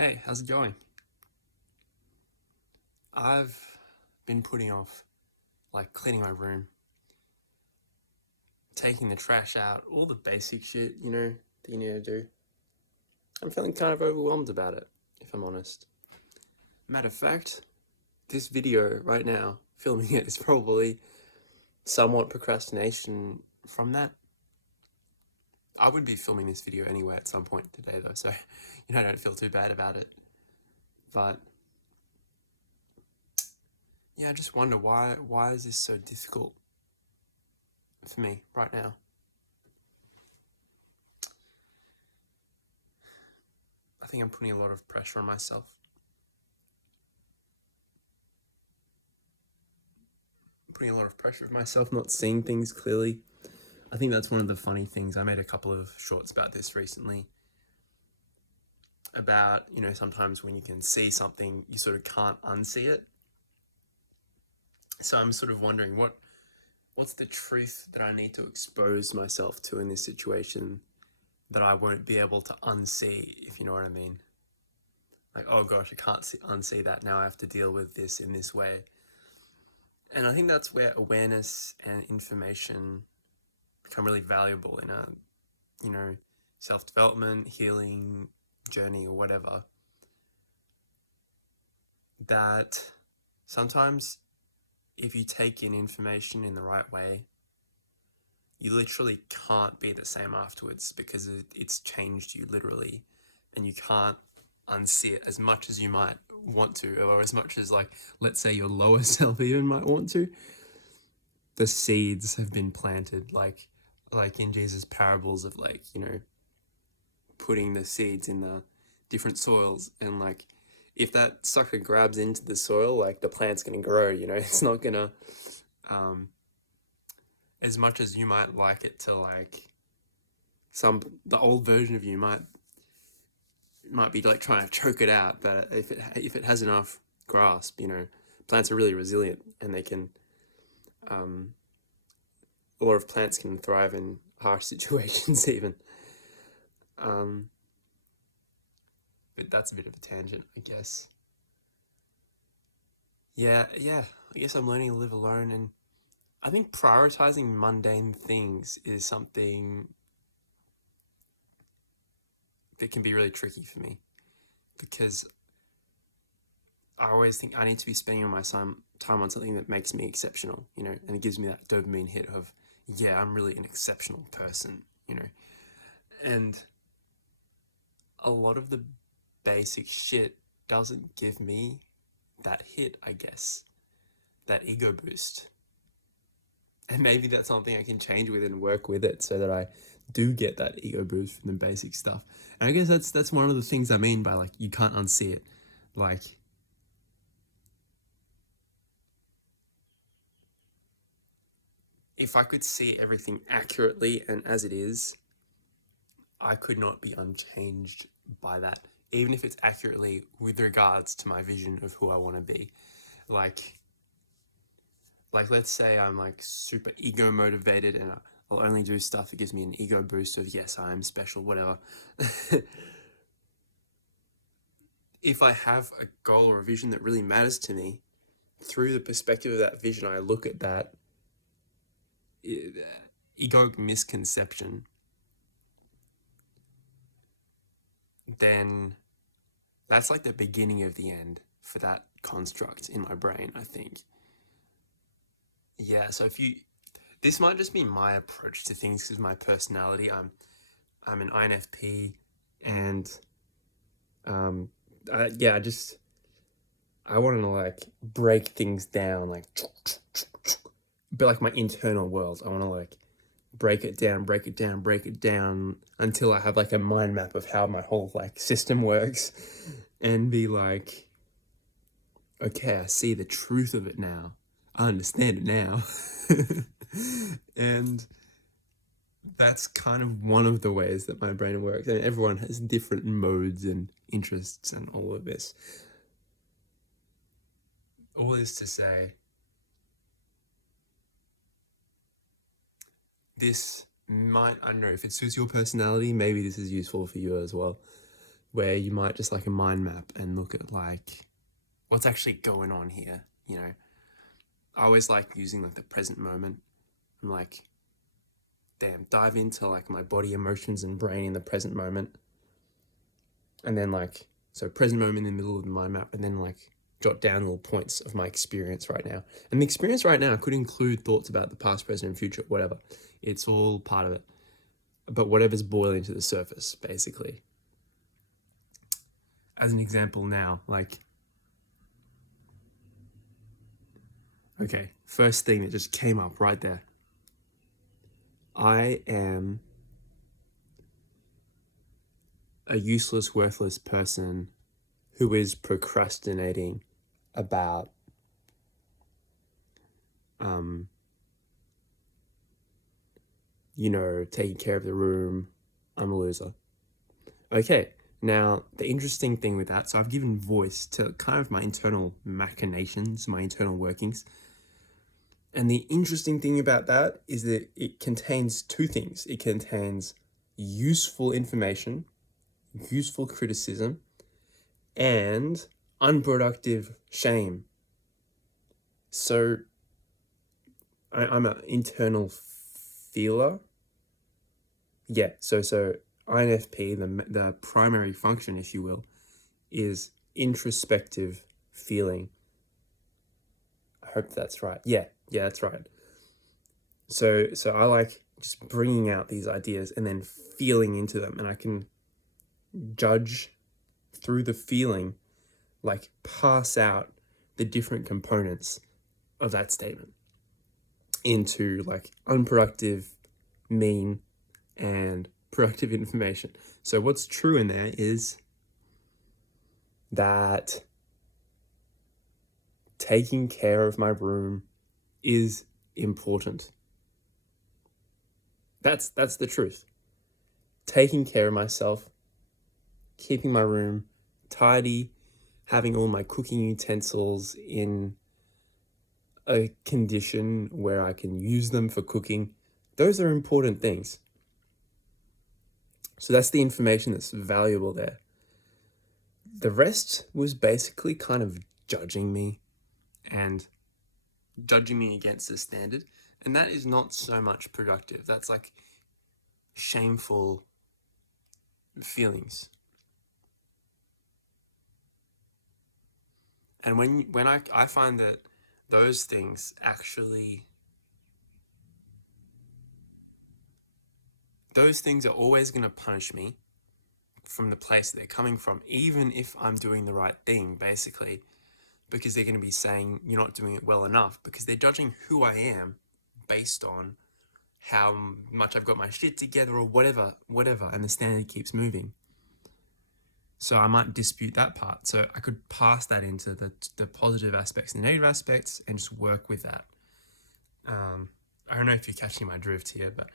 Hey, how's it going? I've been putting off, like, cleaning my room, taking the trash out, all the basic shit, that you need to do. I'm feeling kind of overwhelmed about it, if I'm honest. Matter of fact, this video right now, filming it, is probably somewhat procrastination from that. I would be filming this video anyway at some point today, though, so, I don't feel too bad about it. But, yeah, I just wonder why is this so difficult for me right now? I think I'm putting a lot of pressure on myself. Putting a lot of pressure on myself, not seeing things clearly. I think that's one of the funny things. I made a couple of shorts about this recently. About, sometimes when you can see something, you sort of can't unsee it. So I'm sort of wondering what's the truth that I need to expose myself to in this situation that I won't be able to unsee, if you know what I mean. Like, oh gosh, I can't unsee that. Now I have to deal with this in this way. And I think that's where awareness and information become really valuable in a, self-development, healing journey or whatever. That sometimes if you take in information in the right way, you literally can't be the same afterwards because it's changed you literally, and you can't unsee it as much as you might want to, or as much as, like, let's say your lower self even might want to. The seeds have been planted, like in Jesus' parables of, like, putting the seeds in the different soils, and, like, if that sucker grabs into the soil, like, the plant's gonna grow, it's not gonna, as much as you might like it to, like, the old version of you might be, like, trying to choke it out, but if it has enough grasp, plants are really resilient, and they can, a lot of plants can thrive in harsh situations even. But that's a bit of a tangent, I guess. Yeah, I guess I'm learning to live alone, and I think prioritizing mundane things is something that can be really tricky for me, because I always think I need to be spending my time on something that makes me exceptional, and it gives me that dopamine hit of, yeah, I'm really an exceptional person, and a lot of the basic shit doesn't give me that hit, I guess, that ego boost. And maybe that's something I can change with and work with it so that I do get that ego boost from the basic stuff. And I guess that's one of the things I mean by, like, you can't unsee it. Like, if I could see everything accurately and as it is, I could not be unchanged by that, even if it's accurately with regards to my vision of who I want to be. Like, let's say I'm, like, super ego motivated, and I'll only do stuff that gives me an ego boost of, yes, I am special, whatever. If I have a goal or a vision that really matters to me, through the perspective of that vision, I look at that egoic misconception, then that's like the beginning of the end for that construct in my brain, I think. Yeah, so this might just be my approach to things because my personality. I'm an INFP, and I want to, like, break things down, like, but, like, my internal world. I want to, like, break it down until I have, like, a mind map of how my whole, like, system works, and be like, okay, I see the truth of it now. I understand it now. And that's kind of one of the ways that my brain works. And everyone has different modes and interests and all of this. All this to say, this might, I don't know, if it suits your personality, maybe this is useful for you as well. where you might just like a mind map and look at like what's actually going on here, you know. I always like using like the present moment. I'm like, damn, dive into like my body, emotions, and brain in the present moment. And then like, so present moment in the middle of the mind map, and then like jot down little points of my experience right now. And the experience right now could include thoughts about the past, present, and future, whatever. It's all part of it. But whatever's boiling to the surface, basically. As an example now, like, okay, first thing that just came up right there. I am a useless, worthless person who is procrastinating about taking care of the room. I'm a loser. Okay, now the interesting thing with that, so I've given voice to kind of my internal machinations, my internal workings. And the interesting thing about that is that it contains two things. It contains useful information, useful criticism, and unproductive shame. So I'm an internal feeler. Yeah, so INFP, the primary function, if you will, is introspective feeling. I hope that's right. Yeah, that's right. So I like just bringing out these ideas and then feeling into them, and I can judge through the feeling, like pass out the different components of that statement into like unproductive, mean, and productive information. So what's true in there is that taking care of my room is important. That's the truth. Taking care of myself, keeping my room tidy, having all my cooking utensils in a condition where I can use them for cooking, those are important things. So that's the information that's valuable there. The rest was basically kind of judging me and judging me against the standard. And that is not so much productive. That's like shameful feelings. And when I find that those things actually, those things are always going to punish me from the place that they're coming from, even if I'm doing the right thing, basically, because they're going to be saying you're not doing it well enough, because they're judging who I am based on how much I've got my shit together or whatever, and the standard keeps moving. So I might dispute that part. So I could pass that into the positive aspects and the negative aspects and just work with that. I don't know if you're catching my drift here, but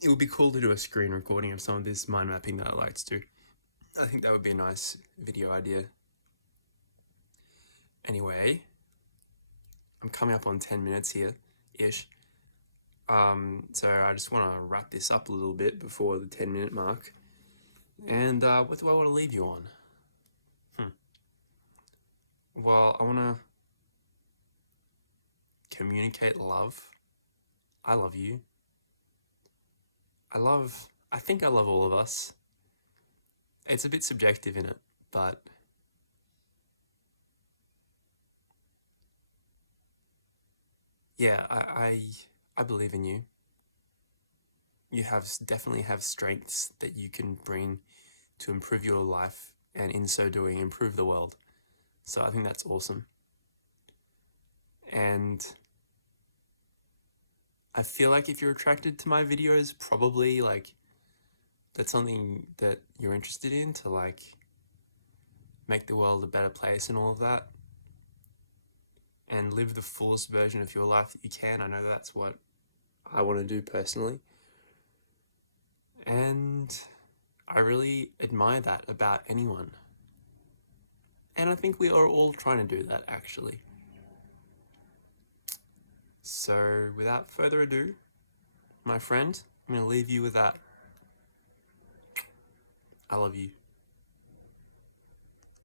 it would be cool to do a screen recording of some of this mind mapping that I like to do. I think that would be a nice video idea. Anyway, I'm coming up on 10 minutes here-ish. So I just want to wrap this up a little bit before the 10-minute mark. And what do I want to leave you on? Well, I want to communicate love. I love you. I think I love all of us. It's a bit subjective in it, but yeah, I believe in you. You definitely have strengths that you can bring to improve your life, and in so doing, improve the world. So I think that's awesome. And I feel like if you're attracted to my videos, probably like that's something that you're interested in, to like make the world a better place and all of that, and live the fullest version of your life that you can. I know that's what I want to do personally. And I really admire that about anyone. And I think we are all trying to do that, actually. So without further ado, my friend, I'm going to leave you with that. I love you.